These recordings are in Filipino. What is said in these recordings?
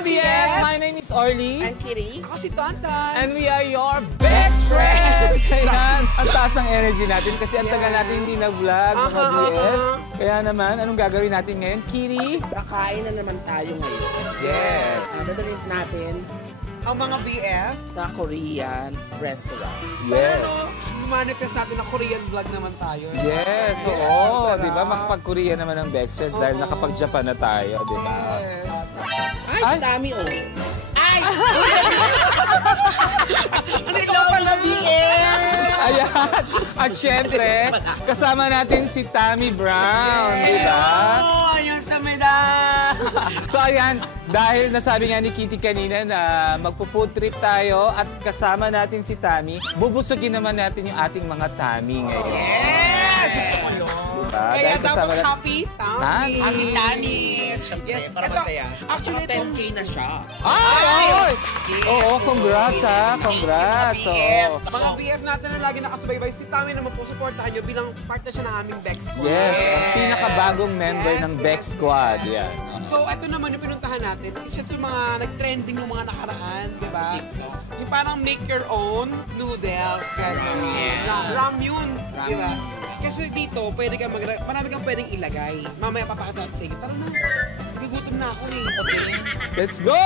BS! My name is Orly. I'm Siri. Ako si Tonton. And we are your best friends! Ayan, ang taas ng energy natin kasi ang tagal natin hindi nag-vlog, mga BS. Kaya naman, anong gagawin natin ngayon? Kitty? Kakain na naman tayo ngayon. Yes. Dadalhin natin Ang mga BF. sa Korean restaurant. Yes. Manifest natin na Korean vlog naman tayo. Yes, oo. Di ba? Makapag-Korea naman ang best friends dahil nakapag-Japan na tayo, di ba? Yes. Ay, dami oh. Ay! Hindi ka pala BF! Ayan. At syempre, kasama natin si Tammy Brown, di ba? Oh, ayun sa meda! So ayan, dahil nasabi nga ni Kitty kanina na magpo-food trip tayo at kasama natin si Tammy, bubusugin naman natin yung ating mga Tammy ngayon. Yes! Diba? Kaya Dahil kasama dapat natin- happy Tammy! Happy Tammy! Yes, para ito, masaya. actually, Mga 10K na siya. Ay! Yes, Oo, congrats ha! Congrats! BF. Oo. Mga BF natin na lagi nakasubaybay. Si Tammy naman po, supportahan nyo bilang part na siya ng aming Bex Squad. Yes, ang pinakabagong member ng Bex Squad. Yan. So, ito naman yung pinuntahan natin. Isa sa mga nag-trending ng mga nakaraan, di ba? Yung parang make your own noodles. Gano'n. Ramyun. Di ba? Kasi dito, pwede kang marami kang pwedeng ilagay. Mamaya papakita natin sa inyo. Tara na. Nagugutom na ako eh. Let's go!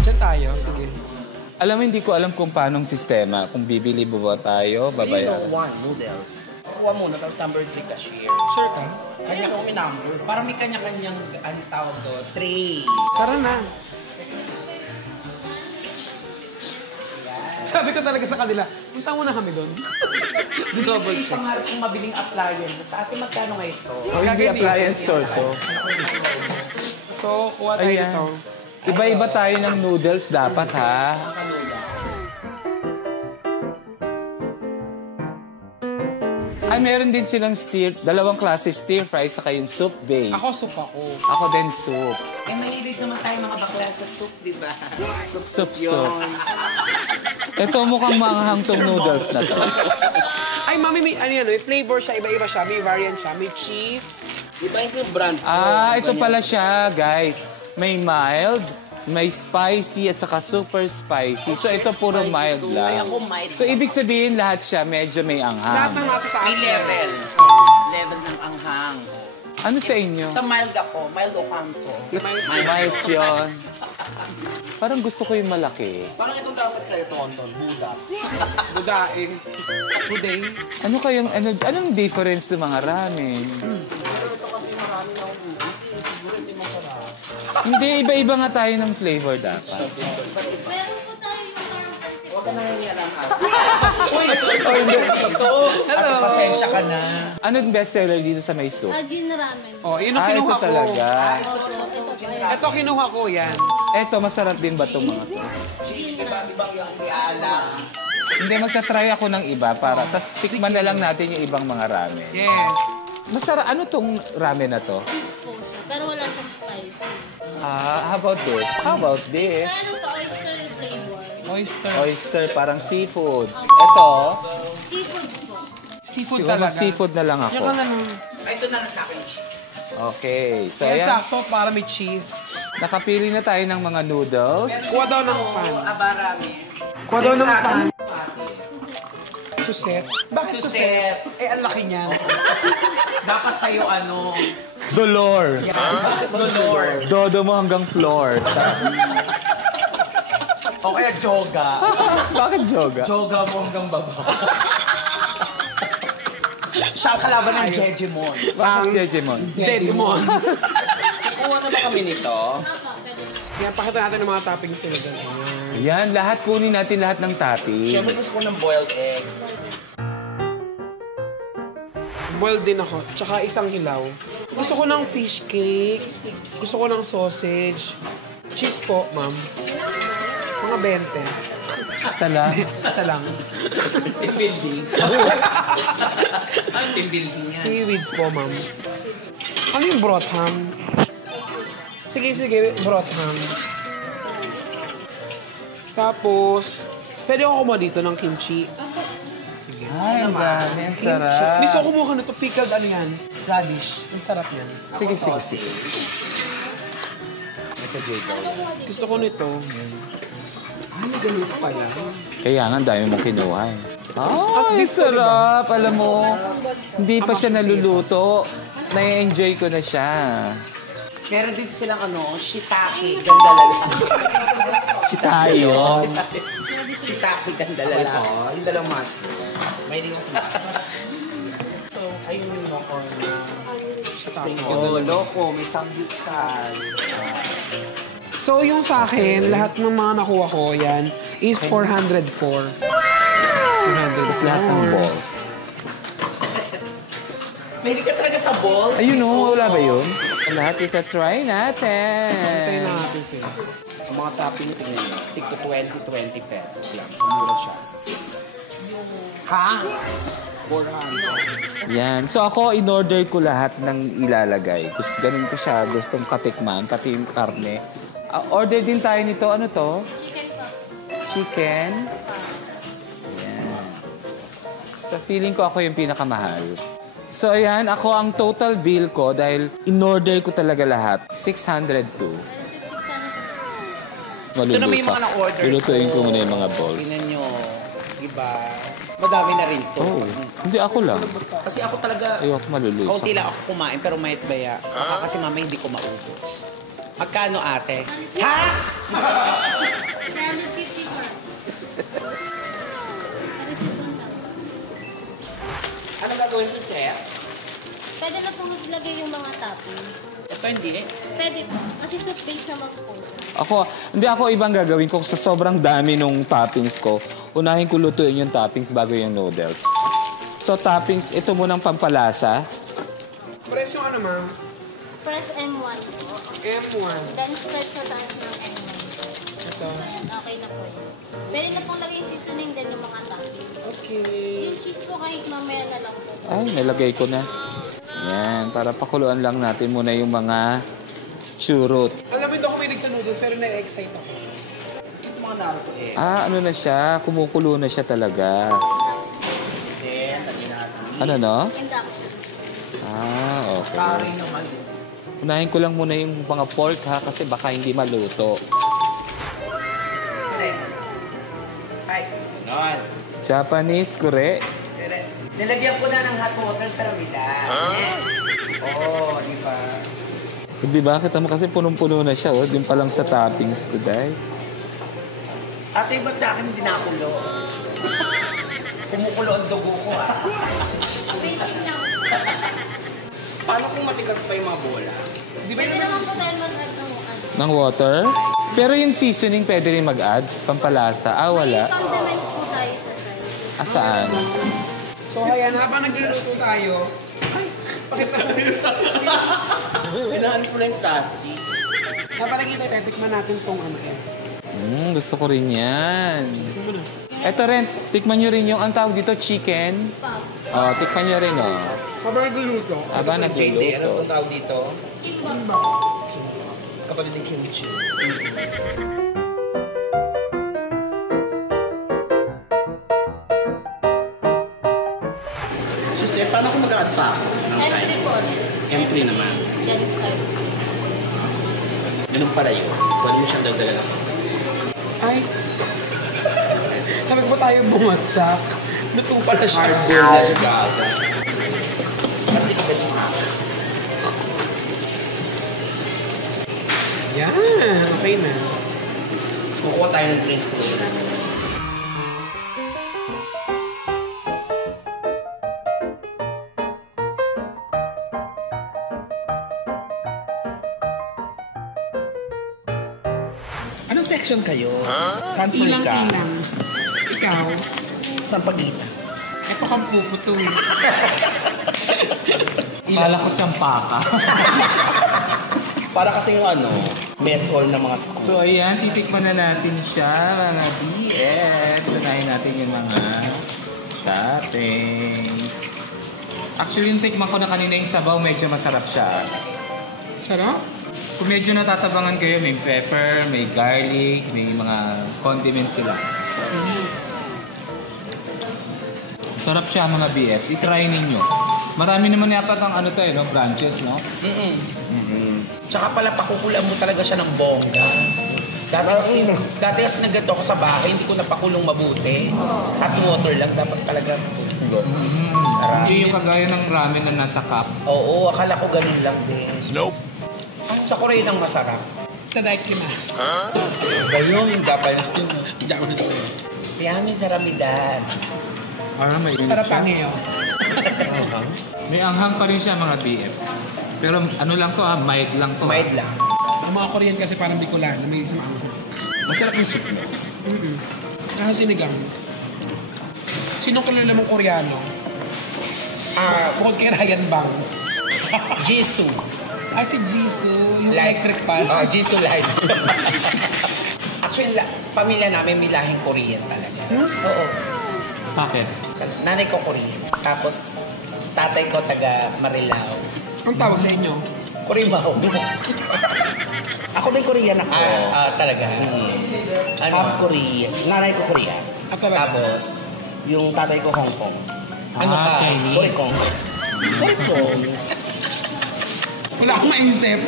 Diyan tayo. Sige. Alam mo, hindi ko alam kung paano ang sistema. Kung bibili ba tayo, babayaran. One, noodles. Kuha muna, tapos number 3 cashier. Sure ka? Kanya ko may number. Para may kanya-kanyang, ano tawag doon? 3. Tara na. Sabi ko talaga sa kanila, punta muna kami doon. Double check. Pangarap kong mabiling appliance. Sa atin magkano nga ito? Oh, hindi appliance store to. So, kuha tayo Ayan. dito. Iba-iba tayo ng noodles dapat, ha? Ay, meron din silang dalawang klase stir fry saka yung soup base. Ako, soup ako. Ako din soup. Eh, nalilig naman tayo mga bakla sa soup, di ba? Soup. Ito mukhang maanghang tong noodles na to. Ay, mami, may, ano yan, may flavor siya, iba-iba siya, may variant siya, may cheese. Di ba yung brand ko? Ah, ito pala siya, guys. May mild, may spicy, at saka super spicy. So, ito puro mild lang. Ay, ako mild So, ibig sabihin lahat siya medyo may Lahat anghang. ng nasa taas. May level. Level ng anghang. Ano sa inyo? Sa mild ako, mild o kanto. Mild yun. Parang gusto ko yung malaki. Parang itong dapat sa'yo, Tonton, Buda. Budain. Buday. Ano kayong, anong difference ng mga ramen? Pero ito kasi marami na akong buda. Siguro hindi masarap. Hindi, iba-iba nga tayo ng flavor dapat. Meron po tayo yung parang kasi. Huwag ka nang nangyayang ha. Hello. Pasensya ka na. Anong bestseller dito sa may soup? Ajin ramen. Oh, yun ang Ah, ito kinuha ko. talaga. Opo, ito po. Ito kinuha ko yan. Eto, masarap din ba itong mga to? Ibang yung iala. Hindi, magta-try ako ng iba para, tas tikman na lang natin yung ibang mga ramen. Yes. Masarap, ano tong ramen na to? Beef po siya. Pero wala siyang spicy. Ah, how about this? How about this? Ano po, oyster flavor. Oyster. Oyster, parang seafoods. Ito, Seafood po. Seafood siguro talaga. mag-seafood na lang ako. Yan ka na nun. Ay, ito na lang sa akin, cheese. Okay, so Kaya ayan, sakto para may cheese. nakapili na tayo ng mga noodles. Kuha daw ng pan. Abarami. Kuha daw ng pan. Suset. Bakit suset? Suset. Eh, ang laki niyan. Dapat sa'yo ano? Dolor. Dolor. Dodo mo hanggang floor. O kaya joga. Bakit joga? Joga mo hanggang baba. Siya ang kalaban ng Jejemon. Bakit Jejemon? Dedemon. Kuha na ba kami nito? Opo, pwede na. Yan, pakita natin ng mga toppings nila dyan. Yan, lahat kunin natin lahat ng toppings. Siyempre gusto ko ng boiled egg. Boiled din ako. Tsaka isang hilaw. Gusto ko ng fish cake. Gusto ko ng sausage. Cheese po, ma'am. Mga 20. Isa lang. Isa lang. Team building. Ang team building yan. Seaweeds po, ma'am. Ano yung broth ham? Sige, brotham. Tapos, pwede ako kumuha dito ng kimchi. Sige. Ay, ang dami. Ang Kimchi. sarap. Miss, ako kumuha ka nito. Pickled ano yan? Radish. Ang sarap yan. Sige. Gusto ko nito. Ay, ganito pala. Kaya nga, ang dami mong kinuha eh. Ay, sarap! Alam mo, hindi pa siya naluluto. Nai-enjoy ko na siya. Meron dito silang shiitake, ganda lalaki. Si tayo. Shiitake, ganda lalaki. Ito, yung dalawang mat. May rin kasi ito, ayun yung loko na spring Oh, loko, may samgyupsal. So, yung sa akin, lahat ng mga nakuha ko, yan, is 404. 404. Lahat ng balls. Mahilig ka talaga sa balls. Ayun Miss, o, wala ba oh. yun? Lahat ita-try natin. Tayo na natin sila. Ang mga topping nyo, tingnan nyo. Tig to 20 pesos lang. So, mura siya. Ha? 400. Yan. So ako, in-order ko lahat ng ilalagay. Ganun ko siya. Gustong katikman, pati yung karne. Order din tayo nito. Ano to? Chicken po. Chicken. Yan. So feeling ko ako yung pinakamahal. So ayan, ako ang total bill ko dahil in-order ko talaga lahat. 602. Ito na may mga na-order Lulutuin ko ko. muna yung mga balls. Tingnan nyo. Diba? Madami na rin to. Oh, hindi ako lang. Kasi ako talaga, Ayoko malulusa. kaunti lang ako kumain pero mayat baya. Baka kasi mamaya hindi ko maubos. Magkano ate? Ha? 350 po. Ano gagawin sa set? Pwede na pong ilagay yung mga topping. Ito hindi eh. Pwede po. Kasi soup base naman po. Hindi ako ibang gagawin ko sa sobrang dami nung toppings ko. Unahin ko lutuin yung toppings bago yung noodles. So toppings, ito munang pampalasa. Press yung ano, ma'am? Press M1 po. M1. Then start sa taas ng M1. Ito. Ayan, okay na po yun. Pwede na pong lagay seasoning din yung mga topping. Okay. Yung cheese po kahit mamaya na lang po. Ay, nilagay ko na. Yan, para pakuluan lang natin muna yung mga churot. Alam mo, hindi ako mahilig sa noodles pero na-excite ako. Ito mga Naruto eh. Ano na siya, kumukulo na siya talaga. Then, tali natin. Ano no? Induction. Okay. Pare naman. Unahin ko lang muna yung mga pork ha, kasi baka hindi maluto. Ay, Ganon. Japanese, kure. nilagyan ko na ng hot water sa kabila. Oo, di ba? Di ba? Kita mo kasi punong-puno na siya, oh. Yung pa lang sa toppings ko, dahil. Ate, ba't sa akin sinakulo? Kumukulo ang dugo ko, ah. Basic lang. Paano kung matigas pa yung mga bola? Di ba Pwede yun? naman po tayo mag-add ng ano. Ng water? Pero yung seasoning pwede rin mag-add? Pampalasa? Wala. May condiments po tayo sa side. Saan? So, ayan, habang nagluluto tayo, pakita mo. Pinaan ko na yung plastic. Habang nagkita, tikman natin tong ano yan. Gusto ko rin yan. Tikman mo na. Eto rin, tikman nyo rin yung, ang tawag dito, chicken. Pop. Tikman nyo rin, oh. Habang nagluluto. Aba, JD, ano nagluluto. itong tawag dito? Kimbap. Kapatid ng kimchi. Suset, paano kung mag-add pa ako? M3 po. M3 naman. Yan start. Ganun pala yun. Pwede mo siyang dagdagan ako. Ay! Kapag ba tayo bumagsak, luto pala siya. Hardball na siya gaga. Pati ka ganun haka. Yan! Okay na. Tapos kukuha tayo ng drinks ngayon. Anong section kayo? Country ka? Ilang-ilang. Ikaw, Sa pagitan. eto kang puputo. Kala ko tsampaka. Para kasi yung ano, best hall ng mga school. So ayan, titikman na natin siya, mga BS. Unahin natin yung mga toppings. Actually, yung tikman ko na kanina yung sabaw, medyo masarap siya. Sarap? Kung medyo natatabangan kayo, may pepper, may garlic, may mga condiments sila. Sarap siya mga BF. I-try ninyo. Marami naman yapat ang ano to no? Branches, no? Tsaka pala pakukulaan mo talaga siya ng bongga. Dati kasi nagganto ako sa bahay, hindi ko napakulong mabuti. Hot water lang, dapat talaga makukulong. Hindi yung kagaya ng ramen na nasa cup. Oo, akala ko ganun lang din. Nope. Sa Korea nang masarap. Tadaikimasu. Ayun, yung Japanese yun. Japanese na yun. Yummy sa Ramadan. Parang may init Sarap siya. ang iyo. May anghang pa rin siya mga BFs. Pero ano lang to mild lang to. Mild lang. Ang mga Korean kasi parang Bicolano, may isang anghang. Masarap yung soup mo. Nasa sinigang. Sino kilala mong Koreano? Bukod kay Ryan Bang. Jisoo. Si Jisoo, yung Like, electric pan. Jisoo Live. Actually, pamilya namin may lahing Korean talaga. Oo. Bakit? Nanay ko Korean. Tapos, tatay ko taga Marilao. Ang tawag sa inyo? Koreamao. Ako din Korean ako. Talaga. Ano? Half Korean. Nanay ko Korean. Tapos, Yung tatay ko Hong Kong. Ano ka? Chinese. Korekong. Korekong. Wala akong maisip.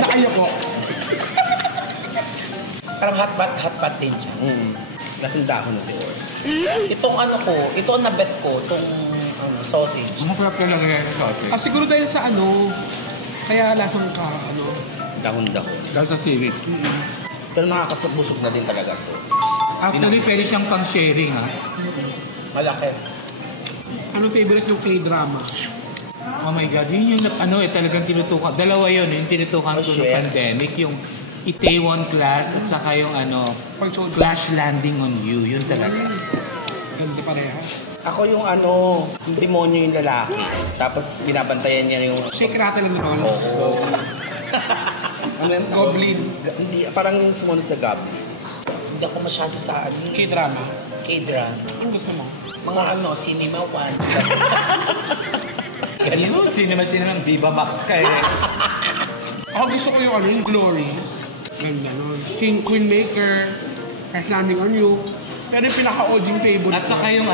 Nakayo ko. Parang hot-pot din siya. Lasing dahon na din. Itong ano ko, ito ang nabet ko, itong sausage. Masarap talaga yung sausage. Siguro dahil sa kaya lasang ka, Dahon-dahon. Dahil sa seaweed. Pero nakakasubusog na din talaga to. Actually, pwede siyang pang-sharing ha. Malaki. Ano favorite yung K-drama? Oh my God, yun yung talagang tinutukan. Dalawa yun, yung tinutukan ko ng shit. pandemic. Yung Itaewon Class at saka yung Crash Landing on You. Yun talaga. Ganda pareha. Ako yung yung demonyo yung lalaki. Tapos binabantayan niya yung... Shake, rattle, and roll. Oo. Goblin. Hindi, parang yung sumunod sa goblin. Hindi ako masyado sa K-drama. K-drama. Ang gusto mo? Mga Cinema One. Ganun, cinema Viva Max ka eh. Ako gusto ko yung Glory. Ganda nun. Queen Maker. Crash Landing on You. Pero yung pinaka-OG favorite. At saka yung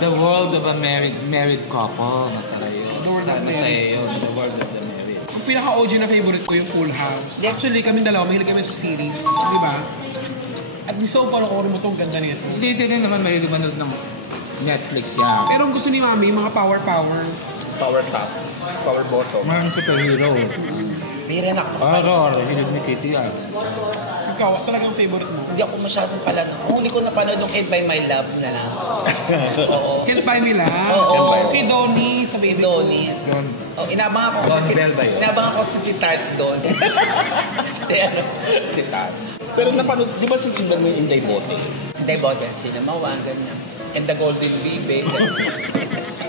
The World of a Married Couple. Masarap yun. Masaya yun. The World of the Married. Ang pinaka-OG na favorite ko yung Full House. Actually, kami dalawa, mahilig kami sa series. Di ba? At gusto ko parang mo itong ganda nito. Hindi din naman mahilig manood ng Netflix yan. Pero ang gusto ni Mami, mga power. Power top. Power bottom. Maraming superhero. Hindi rin ako. Horror. Hilig ni Kitty yan. Ikaw, talagang favorite mo. Hindi ako masyadong pala. Huli ko napanood yung Kid by My Love na lang. Oo. Kill by Mila. Oo. Kay Donnie sa baby ko. Donis. Yun. Oh, inabang ako Don Bell ba yun? Inabang ako si Tart doon. Si Tad. Pero napanood, di ba sisignan mo yung Inday Bote? Hindi ba din? Cinema One, ganyan. And the Golden Baby.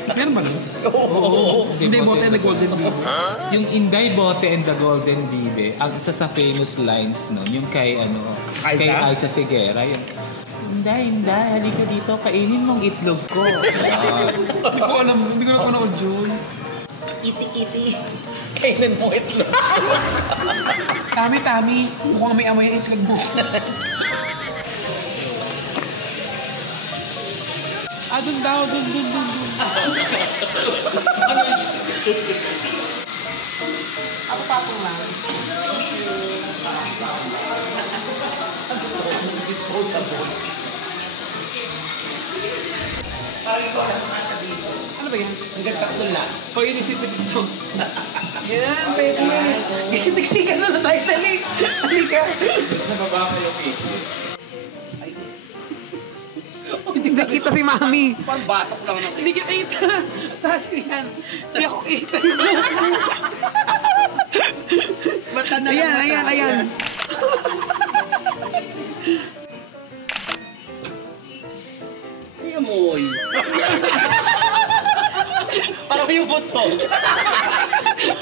Meron ba nun? Oo. Hindi, bote na Golden Bee. Yung Inday Bote and the Golden Bibe, ang isa sa famous lines nun, yung kay kay Aiza Seguera, yung Inday, halika dito, kainin mong itlog ko. Hindi ko alam, hindi ko na panood yun. Kitty. Kainan mo itlog. Tami, mukhang may amoy ang itlog mo. Dun daw. Ako patong lang. Disposable. Parang ikaw alam mo siya dito. Ano ba yan? Hanggang tatlo lang. O, inisipin dito. Yan, baby. Siksikan na tayo, dali. Halika. Sa baba ko yung cakes. Hindi kita si Mami. Parang batok lang na. Hindi ka kita. Taas yan. Hindi ako kita. Mata na Ayan. Ay, amoy. Parang yung buto.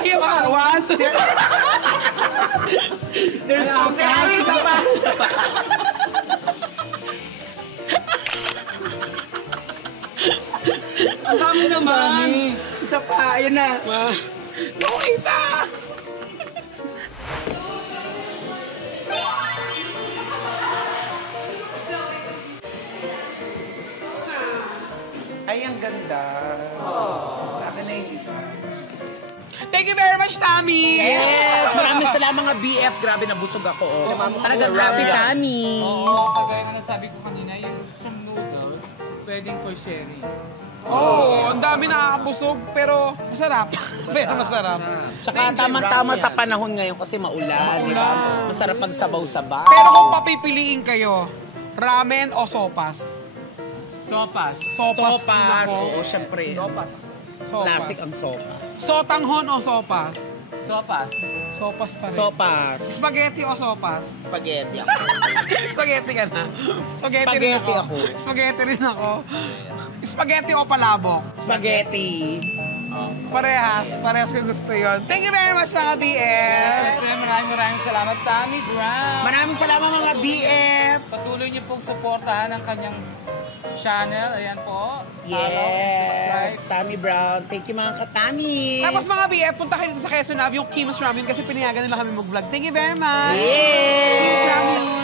Ayan pa. 1, 2. There's something. Ay, isa pa. Ang dami naman. Isa pa. Ayan na. Nakita. Tami! Yes! Maraming salamat mga BF. Grabe, nabusog ako. Talagang happy tummies. Oo, kagaya nga nasabi ko kanina, yung isang noodles, pwedeng for sharing. Oo, ang dami nakakabusog, pero masarap. Pero masarap. Tsaka tama-tama sa panahon ngayon kasi maulan. Di ba? Masarap pag sabaw-sabaw. Pero kung papipiliin kayo, ramen o sopas? Sopas. Sopas. Sopas. din ako. Oo, syempre. Sopas. Classic ang sopas. Sotanghon o sopas? Sopas. Sopas pa rin. Sopas. Spaghetti o sopas? Spaghetti ako. Spaghetti ka na. Spaghetti rin ako. Spaghetti rin ako. Spaghetti o palabok? Spaghetti. Parehas. Parehas ko gusto yon. Thank you very much mga BF. Siyempre, maraming salamat, Tammy Brown. Maraming salamat mga BF. Patuloy niyo pong suportahan ang kanyang channel. Ayan po. Follow and Yes, subscribe. Tammy Brown. Thank you mga katamis. Tapos mga BF, punta kayo dito sa Quezon Ave, yung Kim's Ramen kasi pinayagan nila kami mag-vlog. Thank you very much. Yes. Kim's Ramen.